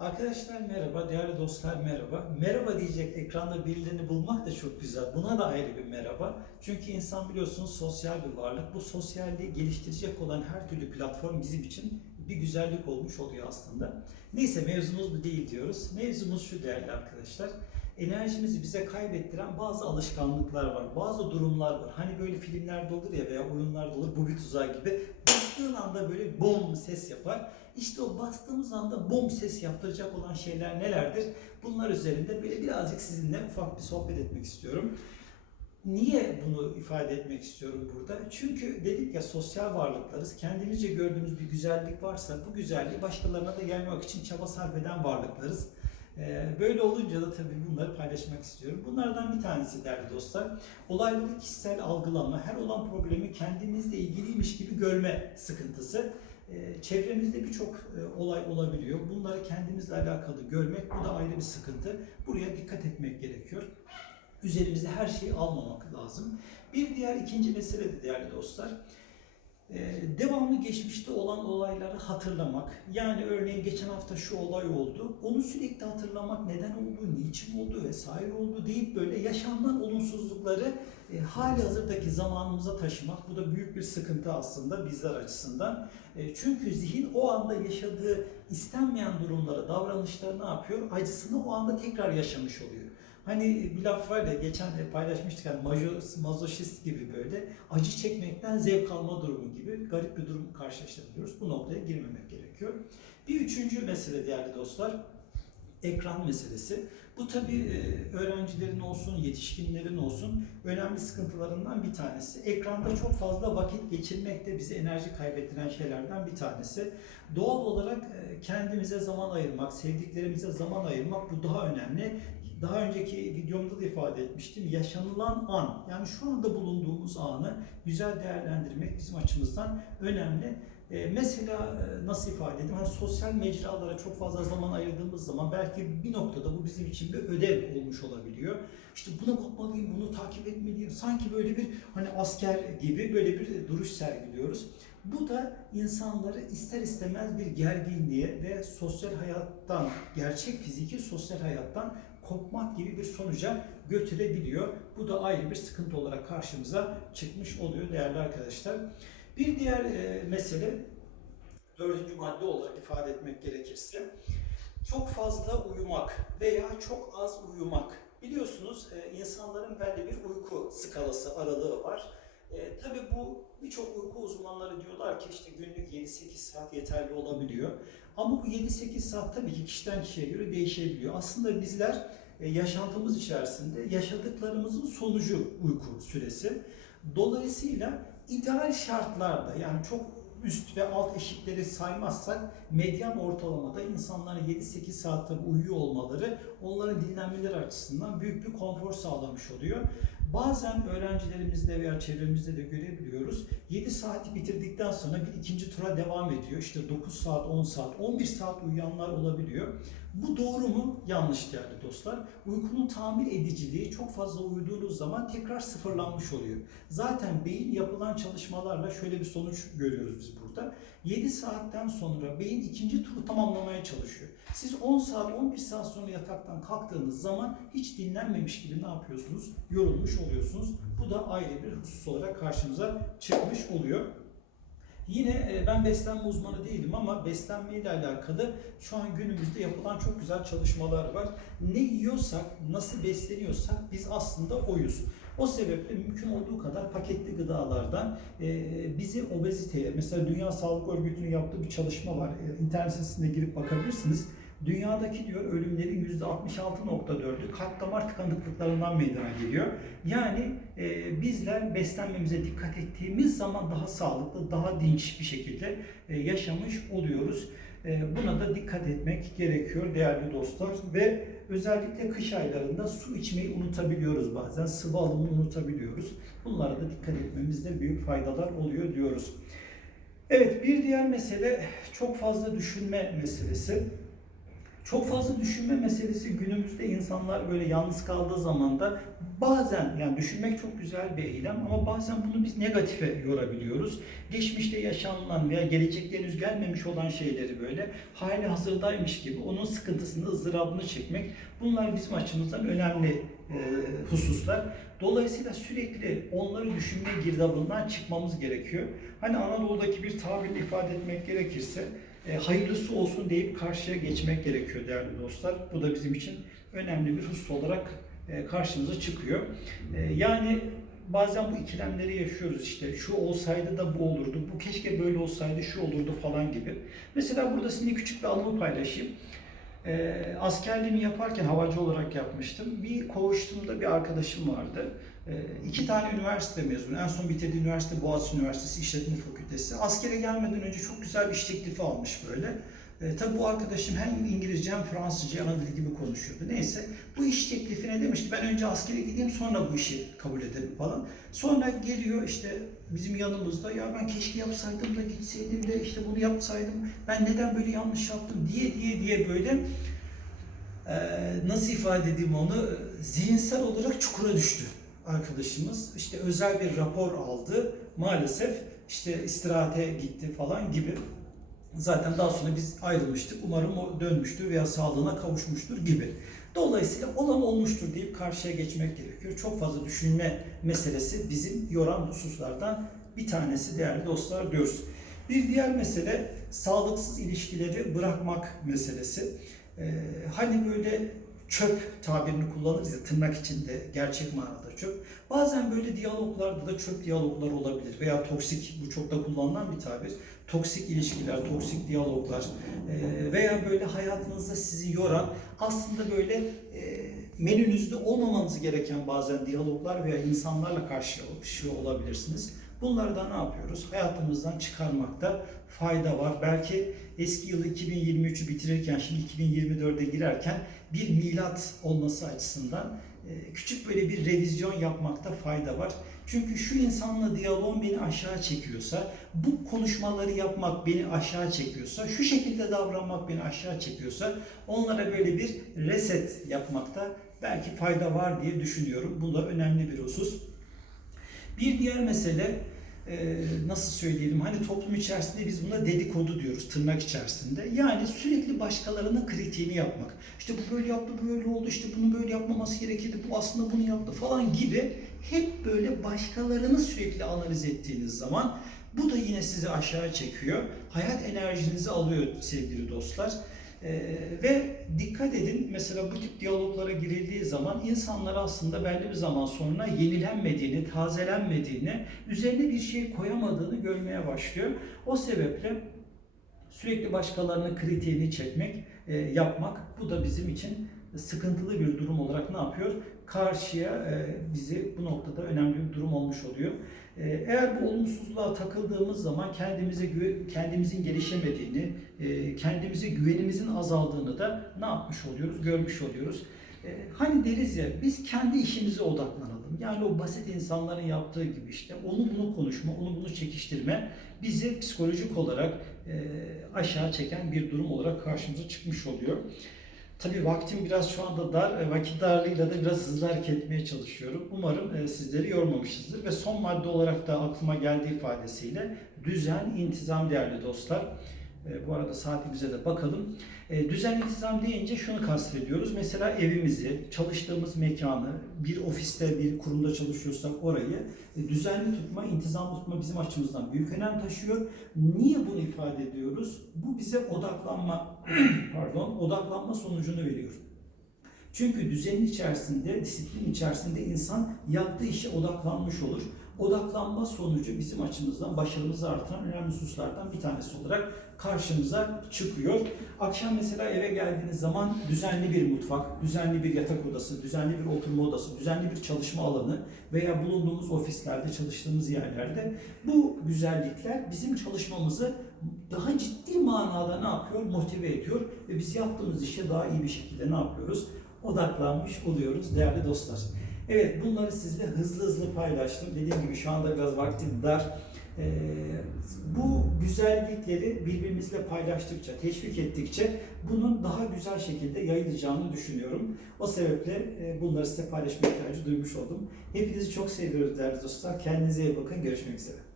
Arkadaşlar merhaba, değerli dostlar merhaba. Merhaba diyecek ekranda birilerini bulmak da çok güzel. Buna da ayrı bir merhaba. Çünkü insan biliyorsunuz sosyal bir varlık. Bu sosyalliği geliştirecek olan her türlü platform bizim için bir güzellik olmuş oluyor aslında. Neyse mevzumuz bu değil diyoruz. Mevzumuz şu değerli arkadaşlar. Enerjimizi bize kaybettiren bazı alışkanlıklar var, bazı durumlar var. Hani böyle filmlerde olur ya veya oyunlarda olur, bu bir tuzak gibi. Bastığın anda böyle bom ses yapar. İşte o bastığımız anda bom ses yaptıracak olan şeyler nelerdir? Bunlar üzerinde böyle birazcık sizinle ufak bir sohbet etmek istiyorum. Niye bunu ifade etmek istiyorum burada? Çünkü dedik ya sosyal varlıklarız. Kendimizce gördüğümüz bir güzellik varsa bu güzelliği başkalarına da yaymak için çaba sarf eden varlıklarız. Ee, Böyle olunca da tabii bunları paylaşmak istiyorum. Bunlardan bir tanesi değerli dostlar. Olayları kişisel algılama, her olan problemi kendimizle ilgiliymiş gibi görme sıkıntısı. Ee, Çevremizde birçok e, olay olabiliyor. Bunları kendimizle alakalı görmek bu da ayrı bir sıkıntı. Buraya dikkat etmek gerekiyor. Üzerimizde her şeyi almamak lazım. Bir diğer ikinci mesele de değerli dostlar. Ee, devamlı geçmişte olan olayları hatırlamak. Yani örneğin geçen hafta şu olay oldu. Onu sürekli hatırlamak neden oldu, niçin oldu vesaire oldu deyip böyle yaşamdan olumsuzlukları e, hali hazırdaki zamanımıza taşımak. Bu da büyük bir sıkıntı aslında bizler açısından. E, çünkü zihin o anda yaşadığı istenmeyen durumları, davranışları ne yapıyor? Acısını o anda tekrar yaşamış oluyor. Hani bir laf var ya geçen de paylaşmıştık hani majo- mazoşist gibi böyle acı çekmekten zevk alma durumu gibi garip bir durum karşılaştırıyoruz. Bu noktaya girmemek gerekiyor. Bir üçüncü mesele değerli dostlar ekran meselesi. Bu tabii e, öğrencilerin olsun, yetişkinlerin olsun önemli sıkıntılarından bir tanesi. Ekranda çok fazla vakit geçirmek de bize enerji kaybettiren şeylerden bir tanesi. Doğal olarak e, kendimize zaman ayırmak, sevdiklerimize zaman ayırmak bu daha önemli. Daha önceki videomda da ifade etmiştim. Yaşanılan an, yani şu anda bulunduğumuz anı güzel değerlendirmek bizim açımızdan önemli. E, mesela e, nasıl ifade edeyim? Hani sosyal mecralara çok fazla zaman ayırdığımız zaman belki bir noktada bu bizim için bir ödev olmuş olabiliyor. İşte buna bakmalıyım, bunu takip etmeliyim. Sanki böyle bir hani asker gibi böyle bir duruş sergiliyoruz. Bu da insanları ister istemez bir gerginliğe ve sosyal hayattan, gerçek fiziki sosyal hayattan kopmak gibi bir sonuca götürebiliyor. Bu da ayrı bir sıkıntı olarak karşımıza çıkmış oluyor değerli arkadaşlar. Bir diğer e, mesele, dördüncü madde olarak ifade etmek gerekirse, çok fazla uyumak veya çok az uyumak. Biliyorsunuz e, insanların belli bir uyku skalası aralığı var. E, tabii bu birçok uyku uzmanları diyorlar ki işte günlük 7-8 saat yeterli olabiliyor. Ama bu 7-8 saat tabii ki kişiden kişiye göre değişebiliyor. Aslında bizler e, yaşantımız içerisinde yaşadıklarımızın sonucu uyku süresi. Dolayısıyla ideal şartlarda yani çok üst ve alt eşikleri saymazsak medyan ortalamada insanların 7-8 saat tabii uyuyor olmaları onların dinlenmeleri açısından büyük bir konfor sağlamış oluyor. Bazen öğrencilerimizde veya çevremizde de görebiliyoruz. 7 saati bitirdikten sonra bir ikinci tura devam ediyor. İşte 9 saat, 10 saat, 11 saat uyuyanlar olabiliyor. Bu doğru mu? Yanlış değerli dostlar. Uykunun tamir ediciliği çok fazla uyuduğunuz zaman tekrar sıfırlanmış oluyor. Zaten beyin yapılan çalışmalarla şöyle bir sonuç görüyoruz biz burada. 7 saatten sonra beyin ikinci turu tamamlamaya çalışıyor. Siz 10 saat, 11 saat sonra yataktan kalktığınız zaman hiç dinlenmemiş gibi ne yapıyorsunuz? Yorulmuş oluyorsunuz. Bu da ayrı bir husus olarak karşımıza çıkmış oluyor. Yine e, ben beslenme uzmanı değilim ama beslenme ile alakalı şu an günümüzde yapılan çok güzel çalışmalar var. Ne yiyorsak, nasıl besleniyorsak biz aslında oyuz. O sebeple mümkün olduğu kadar paketli gıdalardan e, bizi obeziteye, mesela Dünya Sağlık Örgütü'nün yaptığı bir çalışma var. E, İnternet sitesine girip bakabilirsiniz. Dünyadaki diyor ölümlerin %66.4'ü kalp damar tıkanıklıklarından meydana geliyor. Yani e, bizler beslenmemize dikkat ettiğimiz zaman daha sağlıklı, daha dinç bir şekilde e, yaşamış oluyoruz. E, buna da dikkat etmek gerekiyor değerli dostlar ve özellikle kış aylarında su içmeyi unutabiliyoruz bazen, sıvı alımını unutabiliyoruz. Bunlara da dikkat etmemizde büyük faydalar oluyor diyoruz. Evet bir diğer mesele çok fazla düşünme meselesi. Çok fazla düşünme meselesi günümüzde insanlar böyle yalnız kaldığı zaman da bazen yani düşünmek çok güzel bir eylem ama bazen bunu biz negatife yorabiliyoruz. Geçmişte yaşanılan veya gelecekte henüz gelmemiş olan şeyleri böyle hali hazırdaymış gibi onun sıkıntısını, ızdırabını çekmek bunlar bizim açımızdan önemli e, hususlar. Dolayısıyla sürekli onları düşünme girdabından çıkmamız gerekiyor. Hani Anadolu'daki bir tabirle ifade etmek gerekirse e, hayırlısı olsun deyip karşıya geçmek gerekiyor değerli dostlar. Bu da bizim için önemli bir husus olarak e, karşımıza çıkıyor. E, yani bazen bu ikilemleri yaşıyoruz işte şu olsaydı da bu olurdu, bu keşke böyle olsaydı şu olurdu falan gibi. Mesela burada sizinle küçük bir anımı paylaşayım. E, askerliğimi yaparken havacı olarak yapmıştım. Bir koğuştumda bir arkadaşım vardı. E, iki tane üniversite mezunu. En son bitirdiği üniversite Boğaziçi Üniversitesi İşletme Fakültesi. Askere gelmeden önce çok güzel bir iş teklifi almış böyle. E, tabii bu arkadaşım hem İngilizce hem Fransızca ana dili gibi konuşuyordu. Neyse bu iş teklifine demiş ki ben önce askere gideyim sonra bu işi kabul ederim falan. Sonra geliyor işte bizim yanımızda ya ben keşke yapsaydım da gitseydim de işte bunu yapsaydım. Ben neden böyle yanlış yaptım diye diye diye böyle e, nasıl ifade edeyim onu zihinsel olarak çukura düştü arkadaşımız. İşte özel bir rapor aldı. Maalesef işte istirahate gitti falan gibi. Zaten daha sonra biz ayrılmıştık. Umarım o dönmüştür veya sağlığına kavuşmuştur gibi. Dolayısıyla olan olmuştur deyip karşıya geçmek gerekiyor. Çok fazla düşünme meselesi bizim yoran hususlardan bir tanesi değerli dostlar diyoruz. Bir diğer mesele sağlıksız ilişkileri bırakmak meselesi. Ee, hani böyle çöp tabirini kullanırız ya tırnak içinde gerçek manada çöp. Bazen böyle diyaloglarda da çöp diyaloglar olabilir veya toksik bu çok da kullanılan bir tabir. Toksik ilişkiler, toksik diyaloglar e, veya böyle hayatınızda sizi yoran aslında böyle e, menünüzde olmamanız gereken bazen diyaloglar veya insanlarla karşılaşıyor olabilirsiniz. Bunları da ne yapıyoruz? Hayatımızdan çıkarmakta fayda var. Belki eski yılı 2023'ü bitirirken, şimdi 2024'e girerken bir milat olması açısından e, küçük böyle bir revizyon yapmakta fayda var. Çünkü şu insanla diyalog beni aşağı çekiyorsa, bu konuşmaları yapmak beni aşağı çekiyorsa, şu şekilde davranmak beni aşağı çekiyorsa onlara böyle bir reset yapmakta belki fayda var diye düşünüyorum. Bu da önemli bir husus. Bir diğer mesele e, nasıl söyleyelim hani toplum içerisinde biz buna dedikodu diyoruz tırnak içerisinde. Yani sürekli başkalarının kritiğini yapmak. İşte bu böyle yaptı, bu böyle oldu, işte bunu böyle yapmaması gerekirdi, bu aslında bunu yaptı falan gibi hep böyle başkalarını sürekli analiz ettiğiniz zaman bu da yine sizi aşağı çekiyor. Hayat enerjinizi alıyor sevgili dostlar. Ee, ve dikkat edin mesela bu tip diyaloglara girildiği zaman insanlar aslında belli bir zaman sonra yenilenmediğini, tazelenmediğini, üzerine bir şey koyamadığını görmeye başlıyor. O sebeple sürekli başkalarının kritiğini çekmek, e, yapmak bu da bizim için sıkıntılı bir durum olarak ne yapıyor? Karşıya e, bizi bu noktada önemli bir durum olmuş oluyor. E, eğer bu olumsuzluğa takıldığımız zaman kendimize kendimizin gelişemediğini, e, kendimize güvenimizin azaldığını da ne yapmış oluyoruz? Görmüş oluyoruz. E, hani deriz ya biz kendi işimize odaklanalım. Yani o basit insanların yaptığı gibi işte onu bunu konuşma, onu bunu çekiştirme bizi psikolojik olarak e, aşağı çeken bir durum olarak karşımıza çıkmış oluyor. Tabii vaktim biraz şu anda dar, e, vakit darlığıyla da biraz hızlı hareket etmeye çalışıyorum. Umarım e, sizleri yormamışızdır ve son madde olarak da aklıma geldiği ifadesiyle düzen, intizam değerli dostlar. E, bu arada saatimize de bakalım. E, düzen intizam deyince şunu kastediyoruz. Mesela evimizi, çalıştığımız mekanı, bir ofiste, bir kurumda çalışıyorsak orayı e, düzenli tutma, intizamlı tutma bizim açımızdan büyük önem taşıyor. Niye bunu ifade ediyoruz? Bu bize odaklanma, pardon, odaklanma sonucunu veriyor. Çünkü düzenin içerisinde, disiplin içerisinde insan yaptığı işe odaklanmış olur. Odaklanma sonucu bizim açımızdan başarımızı artıran önemli hususlardan bir tanesi olarak karşımıza çıkıyor. Akşam mesela eve geldiğiniz zaman düzenli bir mutfak, düzenli bir yatak odası, düzenli bir oturma odası, düzenli bir çalışma alanı veya bulunduğumuz ofislerde, çalıştığımız yerlerde bu güzellikler bizim çalışmamızı daha ciddi manada ne yapıyor? Motive ediyor ve biz yaptığımız işe daha iyi bir şekilde ne yapıyoruz? Odaklanmış oluyoruz değerli dostlar. Evet bunları sizle hızlı hızlı paylaştım. Dediğim gibi şu anda biraz vaktim dar. Ee, bu güzel güzellikleri birbirimizle paylaştıkça, teşvik ettikçe bunun daha güzel şekilde yayılacağını düşünüyorum. O sebeple e, bunları size paylaşma ihtiyacı duymuş oldum. Hepinizi çok seviyoruz değerli dostlar. Kendinize iyi bakın. Görüşmek üzere.